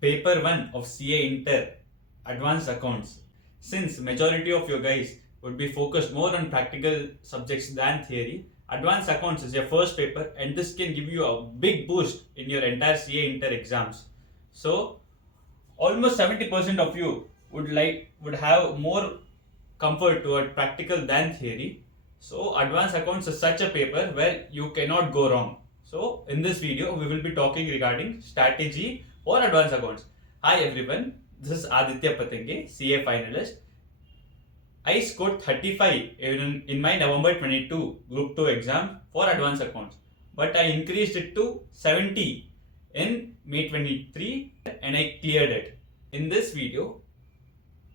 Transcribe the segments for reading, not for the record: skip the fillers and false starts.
Paper 1 of CA Inter Advanced Accounts. Since majority of you guys would be focused more on practical subjects than theory, Advanced Accounts is your first paper and this can give you a big boost in your entire CA Inter exams. So almost 70% of you would have more comfort toward practical than theory. So advanced accounts is such a paper where you cannot go wrong. So in this video we will be talking regarding strategy for advanced accounts. Hi everyone, this is Aditya Patange, CA finalist. I scored 35 in my November 22 Group 2 exam for advanced accounts, but I increased it to 70 in May 23 and I cleared it. In this video,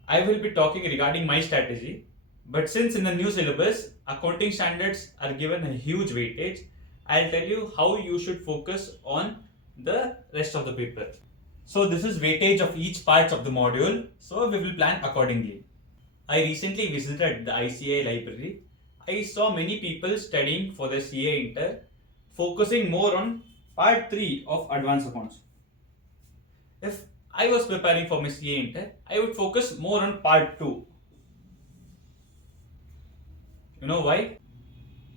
I will be talking regarding my strategy, but since in the new syllabus, accounting standards are given a huge weightage, I'll tell you how you should focus on the rest of the paper. So this is weightage of each part of the module, so we will plan accordingly. I recently visited the ICA library. I saw many people studying for the CA Inter, focusing more on part 3 of advanced accounts. If I was preparing for my CA Inter, I would focus more on part 2. You know why?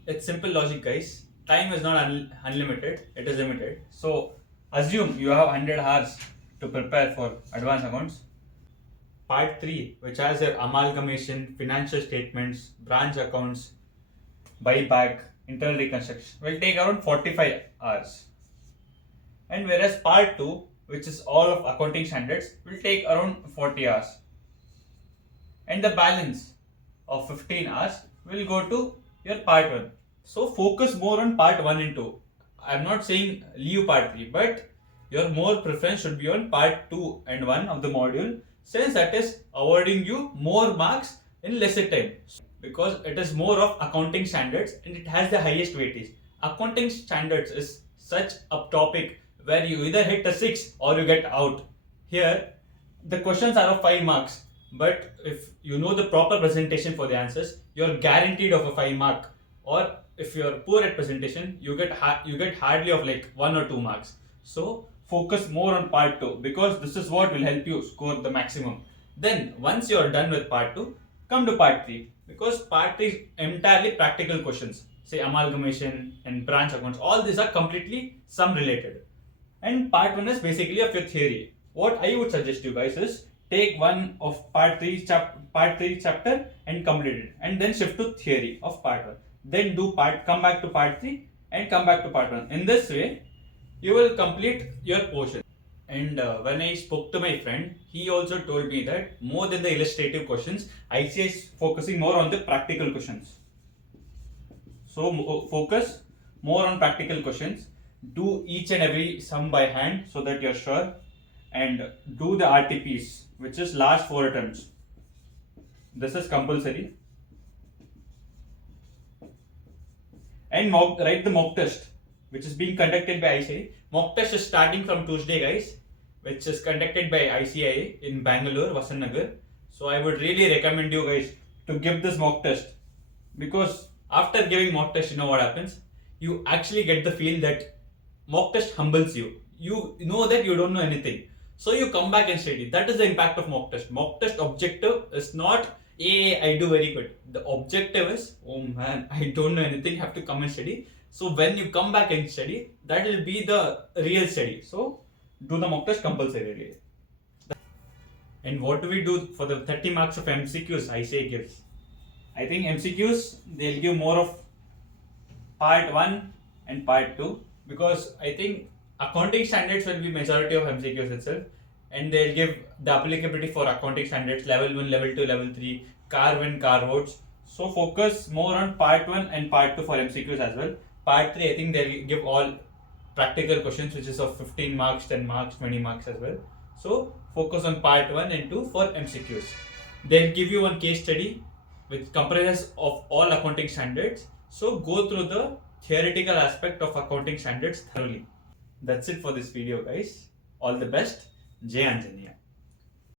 It's simple logic, guys. Time is not unlimited, it is limited. So assume you have 100 hours to prepare for advanced accounts. Part 3, which has your amalgamation, financial statements, branch accounts, buyback, internal reconstruction, will take around 45 hours. And whereas part 2, which is all of accounting standards, will take around 40 hours. And the balance of 15 hours will go to your part 1. So focus more on part 1 and 2. I'm not saying leave part 3, but your more preference should be on part 2 and 1 of the module, since that is awarding you more marks in lesser time. Because it is more of accounting standards and it has the highest weightage. Accounting standards is such a topic where you either hit a 6 or you get out. Here, the questions are of 5 marks, but if you know the proper presentation for the answers, you're guaranteed of a 5 mark. Or if you're poor at presentation, you get hardly of like 1 or 2 marks. So focus more on part 2 because this is what will help you score the maximum. Then once you're done with part 2, come to part 3 because part 3 is entirely practical questions. Say amalgamation and branch accounts, all these are completely sum related. And part 1 is basically of your theory. What I would suggest you guys is take one of part 3 chapter and complete it, and then shift to theory of part 1. Then come back to part 3 and come back to part 1. In this way, you will complete your portion. And when I spoke to my friend, he also told me that more than the illustrative questions, ICA is focusing more on the practical questions. So focus more on practical questions. Do each and every sum by hand so that you're sure, and do the RTPs, which is last 4 attempts. This is compulsory. And write the mock test, which is being conducted by ICIA. Mock test is starting from Tuesday, guys, which is conducted by ICIA in Bangalore, Vasantnagar. So I would really recommend you guys to give this mock test, because after giving mock test, you know what happens? You actually get the feel that mock test humbles you. You know that you don't know anything. So you come back and study. That is the impact of mock test. Mock test objective is not, hey, I do very good. The objective is, oh man, I don't know anything, have to come and study. So when you come back and study, that will be the real study. So do the mock test compulsorily. And what do we do for the 30 marks of MCQs ICA gives? I think MCQs, they'll give more of part 1 and part 2, because I think accounting standards will be majority of MCQs itself, and they'll give the applicability for accounting standards level 1, level 2, level 3, car win, car votes. So focus more on part 1 and part 2 for MCQs as well. Part 3, I think they'll give all practical questions, which is of 15 marks, 10 marks, 20 marks as well. So focus on part 1 and 2 for MCQs. They'll give you one case study which comprises of all accounting standards. So go through the theoretical aspect of accounting standards thoroughly. That's it for this video, guys. All the best. Jai Anjanya.